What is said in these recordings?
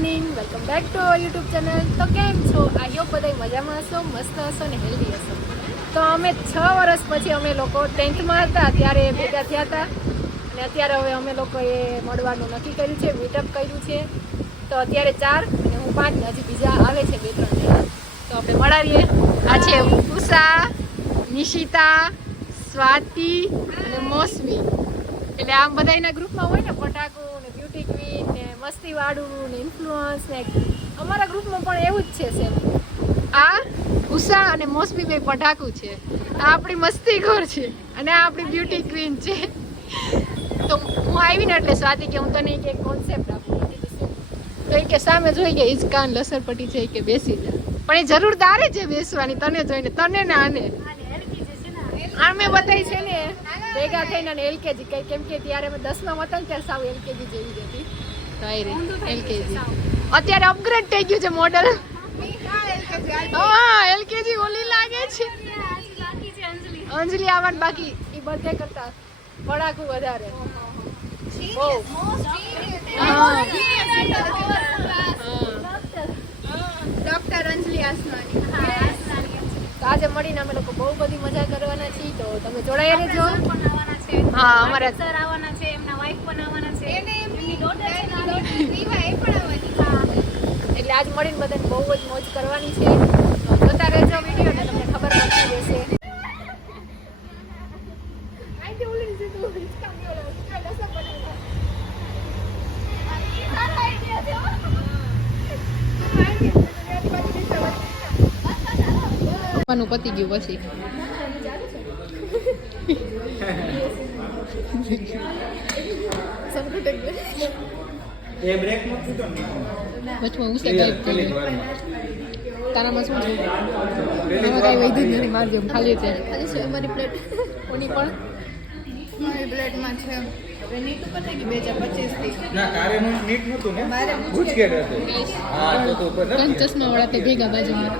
Morning, welcome back to our YouTube channel. તો કેમ છો? આઈ હોપ બધા મજામાં હશો, મસ્ત હશો ને હેલ્ધી હશો. તો અમે 6 વર્ષ પછી અમે લોકો 10th હતા ત્યારે ભેગા થયા હતા અને અત્યારે હવે અમે લોકોએ મળવાનું નક્કી કર્યું છે, મીટઅપ કર્યું છે. તો અત્યારે 4 અને હું 5 હજી બીજા આવે છે 2-3 જણા. તો આપણે મળાવીએ. આ છે ઉષા, નિશિતા, સ્વાતિ અને મોસમી. એટલે આમ બધા એના ગ્રુપમાં હોય ને, પટાકો ને બ્યુટી ક્વીન ને મસ્તી વાળું ને ઇન્ફ્લુઅન્સ ને, અમારા ગ્રુપમાં પણ એવું જ છે સેમ. આ ઉષા અને મોસમી બે પટાકું છે, આ આપણી મસ્તીખોર છે અને આ આપણી બ્યુટી ક્વીન છે. તો હું આવી ને એટલે સ્વાતિ કે હું તને એક કોન્સેપ્ટ આપું, તો એ કે સામે જોઈ કે હિચકાન લસરપટ્ટી છે કે બેસી જા, પણ એ જરૂર તારે છે બેસવાની, તને જોઈને, તને ને આને. અમે બધાય છે ને ભેગા થઈને એલકેજી કઈ, કેમ કે ત્યારે અમે 10માં હતા ને ત્યારે સાવ એલકેજી જેવી જ હતી. એલકેજી અત્યારે અપગ્રેડ થઈ ગયું છે મોડલ. હા એલકેજી ઓલી લાગે છે. અંજલિ આવવાનું બાકી, એ બધે કરતા પડાકું વધારે. ડોક્ટર અંજલિ આસમાની. આજે મળીને અમે લોકો બહુ બધી મજા કરવાના છીએ, તો તમે જોડાઈ રહેજો. હા, અમારા સર આવવાના છે, એમના વાઈફ પણ આવવાના છે, એમની ડોટર છે રીવા, એ પણ આવવાની. હા, એટલે આજ મળીને બધાને બહુ જ મોજ કરવાની છે. તો જોતા રહેજો વિડીયો ને તમને ખબર પડતી રહેશે. પતી ગયું પછી વચમાં ઉસે ગાયબ થઈ ગઈ. તારામાં શું છે? એમાં કાંઈ વૈધું જ નથી, મારજો ખાલી છે. ખાલી છે અમારી પ્લેટ. કોની પણ મારી પ્લેટમાં છે. નીટ ઉપર થઈ ગઈ 2025 થી. ના કાર્યનું નીટ નહોતું ને, ગુજકેટ હતું. હા તો તો ઉપર ચશ્મા વાળા તે ભેગા બાજુમાં.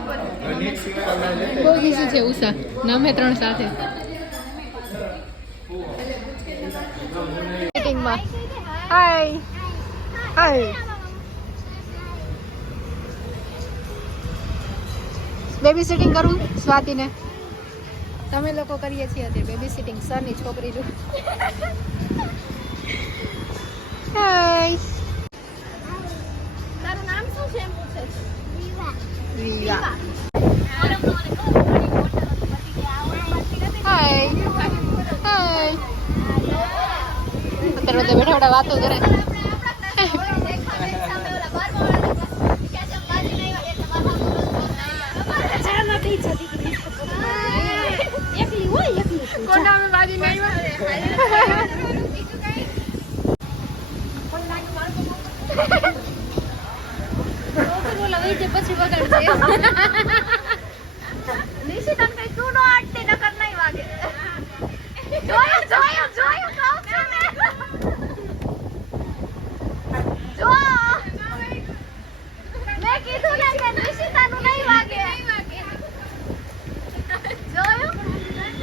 બહુ ઈઝી છે ઉષા, નામે 3 સાથે. મીટિંગમાં હાય હાય બેબી સિટિંગ કરું સ્વાતિને. તમે લોકો કરીએ છીએ અત્યારે બેબી સિટિંગ, સરની છોકરી જો. હાય, તારું નામ શું છે એમ પૂછે છે? રીવા. રીવા. હાય હાય. અત્યારે તો બેઠા બેઠા વાતો કરે. પછી વગાડશે. નિશિતા કઈ તું નો આટતી નકર નહીં વાગે. જોયું જોયું જોયું કહું છું ને. જો મેં કીધું ને કે નિશિતા નું નહીં વાગે. જોયું?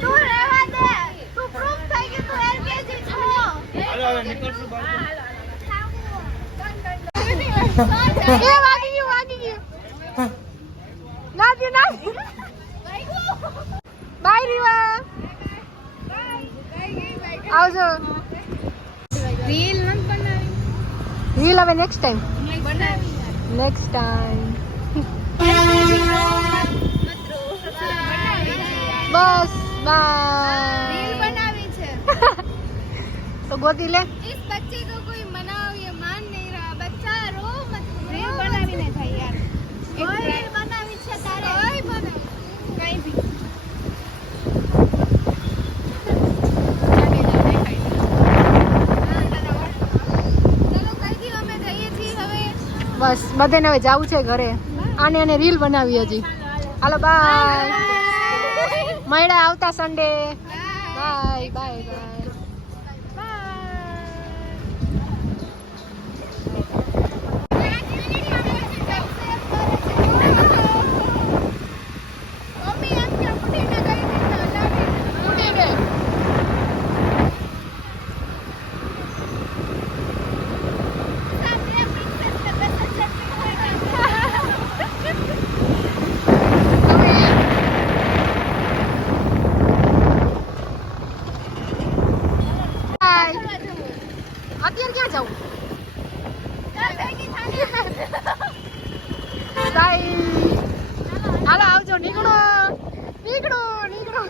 તું રહેવા દે, તું પ્રૂફ થઈ ગયું તું એલકેજી છો. હાલો હવે નીકળશું બહાર. એ વાગી ગયું વાગી ગયું. નાજી નાજી. બાય રીવા. આવજો. રીલ મત બનાવી. રીલ હવે નેક્સ્ટ ટાઈમ બનાવી. Next time. બસ બાય. રીલ બનાવી છે તો ગોતી લે. इस बच्चे को कोई मनाओ, ये मान नहीं रहा. बच्चा रो मत. રીલ બનાવીને થાય યાર. એક રીલ બનાવી છે તારે. ઓય બનાવ કઈ ભી. બસ બધાને હવે જવું છે ઘરે. આને રીલ બનાવી હજી. હાલો બાય. મળ્યા આવતા Sunday. Bye bye bye. Bye. હાલો આવજો. નીકળો નીકળો નીકળો.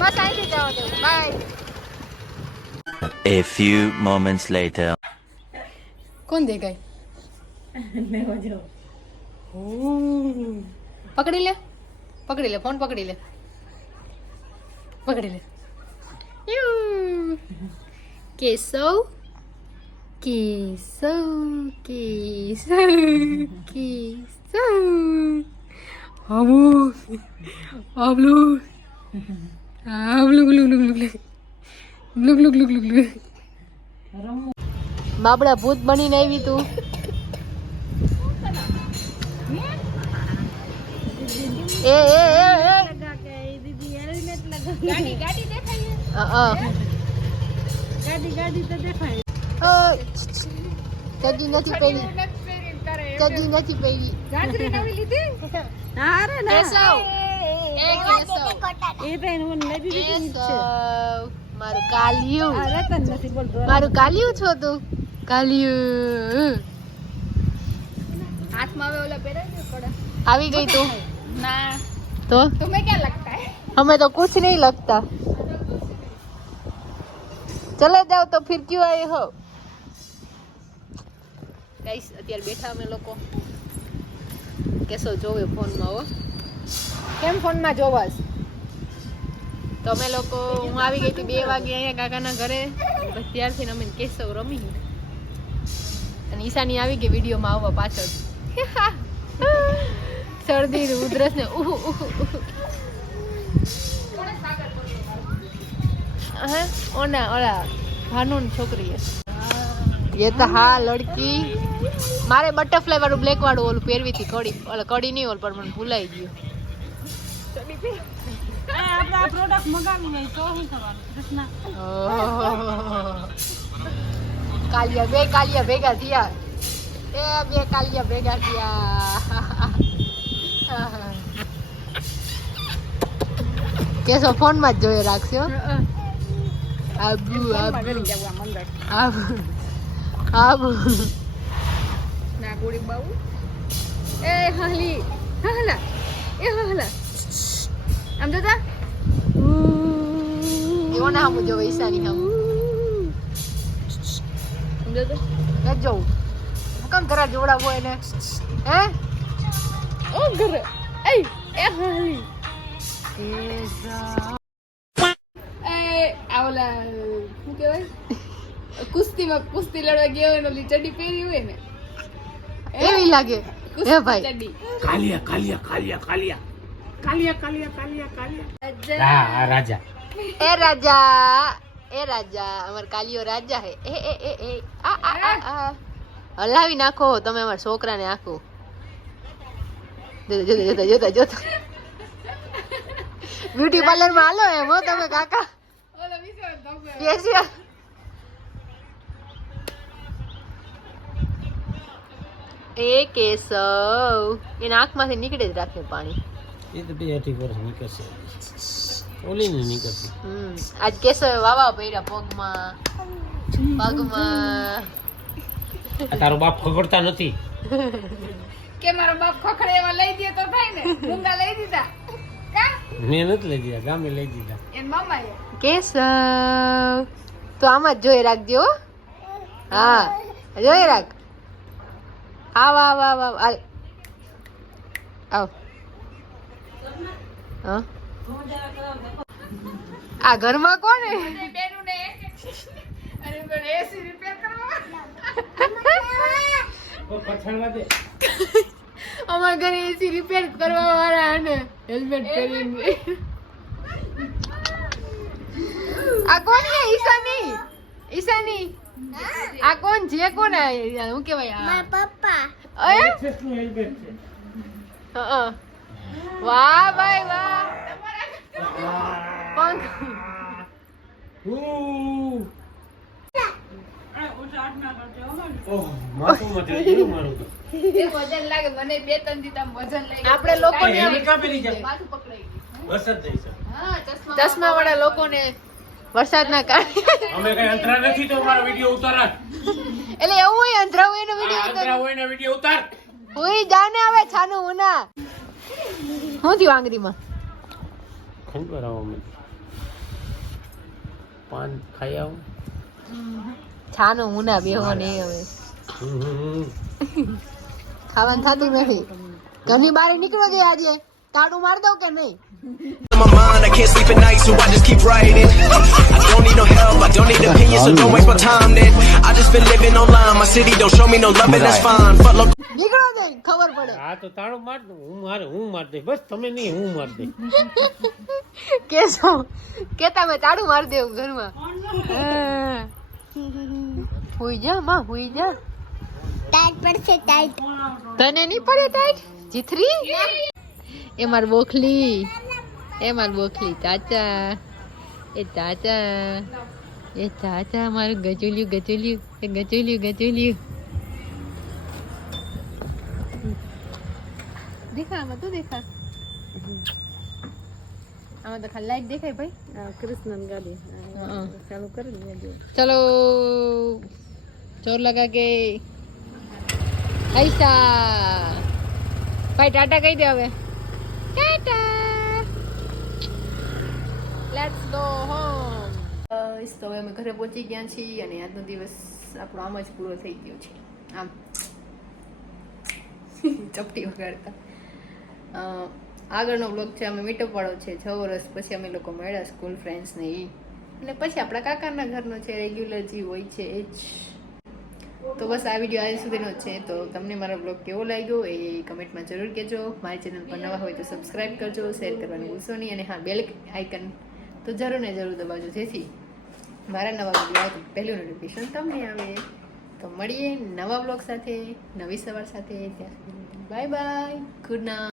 બસ અહીંથી જાઓ તો bye. A few moments later. કોણ દેખાય? પકડી લે પકડી લે ફોન પકડી લે પકડી લે. કેશવ કેશવ કેશવ કેશવ હાબુ હાબલુ હાબલુ ગ્લુ ગ્લુ ગ્લુ ગ્લુ ગ્લુ ગ્લુ ગ્લુ ગ્લુ. બાબડા ભૂત બનીને આવી તું. એ એ એ દીદી હેલ્મેટ લગાવ. ગાડી ગાડી દેખાય. ગાડી તો દેખાય. ચડ્ડી નથી પહેરી ચડ્ડી નથી પહેરી. ગાજરી નવી લીધી. ના રે ના. કેશવ એ કેશવ એ તો એને મને લઈ દીધી છે. મારું કાલિયું આ રતન નથી બોલતો. મારું કાલિયું છો તું કાલિયું. હાથમાં હવે ઓલા પહેરાય ને પડે. આવી ગઈ તું ના તો तुम्हें क्या लगता है? हमें तो कुछ नहीं लगता. चले जाओ तो फिर क्यों आए हो? ગાઈસ અત્યારે બેઠા અમે લોકો. કેસો જોવે ફોનમાં હો. કેમ ફોનમાં જોવાસ? તો અમે લોકો હું આવી ગઈ હતી 2 વાગે અહીંયા કાકાના ઘરે. બસ ત્યારથી અમે કેશવ રમી અને ઈશાની આવી ગઈ વિડીયોમાં આવવા પાછળ. શરદી ઉધરસ ને હે ઓના ઓલા ભાનુન છોકરી ये तो हाँ लड़की मारे बटरफ्लाई वाળું બ્લેક વાળું ઓલું પહેરવી હતી કડી ઓલા કડી નહીં ઓલ પર મને ભૂલાઈ ગયું. આપણે આ પ્રોડક્ટ મગાવી નહીં તો શું કરવાનું કૃષ્ણા? કાલિયા ભેગા થયા. એ 2 કાલિયા ભેગા થયા. કેસો ફોન માં જ જોઈ રાખશો. આબુ આબુ આબુ આબુ ના ગોળી બાઉ. એ હાલી હાલા એ હાલા આમ જોતા. એવોના હમ જો ઈશાની હમ આમ જોતા. જો કેમ તરા જોડા હોય ને હે ઓ ઘર એ હાલી એ આવલા શું કહેવાય કુસ્તીમાં કુસ્તી લડવા ગયા હોય ને ઓલી ચડ્ડી પહેરી હોય ને એવી લાગે હે ભાઈ. ચડ્ડી કાલિયા કાલિયા કાલિયા કાલિયા કાલિયા કાલિયા કાલિયા કાલિયા હા રાજા એ રાજા અમાર કાલિયો રાજા હે. એ આ હલાવી નાખો તમે અમાર છોકરાને આખો. જોતા જોતા જોતા બ્યુટી પાર્લર માં હાલો એમ હો તમે કાકા. ઓલા વિશે તમે બેસ્યા એ કેશવ એના આંખમાંથી નીકળે જ રાખે પાણી. એ તો 2-2 વર્ષ નીકળશે ઓલી નહીં નીકળતી. આજ કેશવ વાવા પડ્યા પગમાં. આ તારો બાપ ખગડતા નથી. કે મારો બાપ ખખડે એવા લઈ દે તો થાય ને. મૂંગા લઈ દીધા કા મેં નથી લઈ દીધા ગામે લઈ દીધા. એન મામાએ કેશવ તો આમાં જ જોઈ રાખજો. હા જોઈ રાખ. આવ આવ આવ આવ આવ આવ. હા આ ઘરમાં કોણ હે? બેનું ને અરે પણ એસી રિપેર કરવા પછાડવા દે. અમારા ઘરે એસી રિપેર કરવા વાળા ને હેલ્મેટ પહેરીને. આ કોણ છે? ઈશાની ઈશાની આ કોણ છે? કોણ હું કેવાય? મારા પપ્પા. નું હેલ્મેટ છે. વાહ ભાઈ વાહ. કોણ? ઓહ માથું મતે એવું મારું તો. એ વજન લાગે મને 2-3 દીધા વજન લાગે. આપણે લોકોને હેલ્મેટ કાપી લીધા. માથું પકડાઈ ગયું. વરસાદ થઈ છે. હા ચશ્મા ચશ્મા વાળા લોકોને વરસાદના કારણે અમે કઈ અંતરા નથી તો અમારો વિડિયો ઉતાર. એટલે એવું હોય અંધરા હોય એનો વિડીયો અંતરા હોય ને વિડિયો ઉતાર. હુઈ જાને હવે છાનું ઉના હું થયું આંગળીમાં ખબર આવો મેં પાન ખાઈ આવું છાનું ઉના બેહો ને હવે ખાવાનું થતું નથી ઘરની બહાર નીકળો છે આજે તાળું માર દઉં કે નહીં my mind, I can't sleep at night, so I just keep writing. I don't need no help, I don't need opinions, so don't waste my time then. I just been living online, my city don't show me no love, and that's fine. Fuck local. નીકળો દે ખબર પડે હા તો તાળું માર દઉં હું માર દઈશ બસ તમે નહીં હું માર દઈશ કેસો કે તમે તાળું માર દેવું ઘરમાં હુઈ જા માં હુઈ જા ટાઈટ પડશે ટાઈટ તને નહીં પડે ટાઈટ જીથરી એ માર બોખલી ચાચા એ ચાચા મારું ગજુલ્યું દેખા આમાં તો દેખા આમાં તો ખાલી લાઈટ દેખાય ભાઈ કૃષ્ણ ગાડી ચાલુ કરી ચલો ચોર લગા કે ऐसा भाई टाटा કહી દે હવે ટાટા લેટ્સ ગો હોમ તો હવે અમે ઘરે પહોંચી ગયા છીએ અને આજનો દિવસ આપણો આમ જ પૂરો થઈ ગયો છે આમ ચપટી વગાડતા આગળનો બ્લોગ છે અમે મીટઅપ વાળો છે 6 વર્ષ પછી અમે લોકો મળ્યા સ્કૂલ ફ્રેન્ડ્સ ને એ અને પછી આપણા કાકાના ઘરનો છે રેગ્યુલર જે હોય છે એ જ તો બસ આ વિડીયો આજ સુધીનો છે તો તમને મારો બ્લોગ કેવો લાગ્યો એ કમેન્ટમાં જરૂર કહેજો મારી ચેનલ પર નવા હોય તો સબસ્ક્રાઇબ કરજો શેર કરવાનું ભૂલશો નહીં અને હા બેલ આઇકન તો જરૂર ને જરૂર દબાવજો જેથી મારા નવા વિડીયો આવે તો પહેલું નોટિફિકેશન તમને આવે તો મળીએ નવા બ્લોગ સાથે નવી સવાર સાથે ત્યાં સુધી બાય બાય ગુડ નાઇટ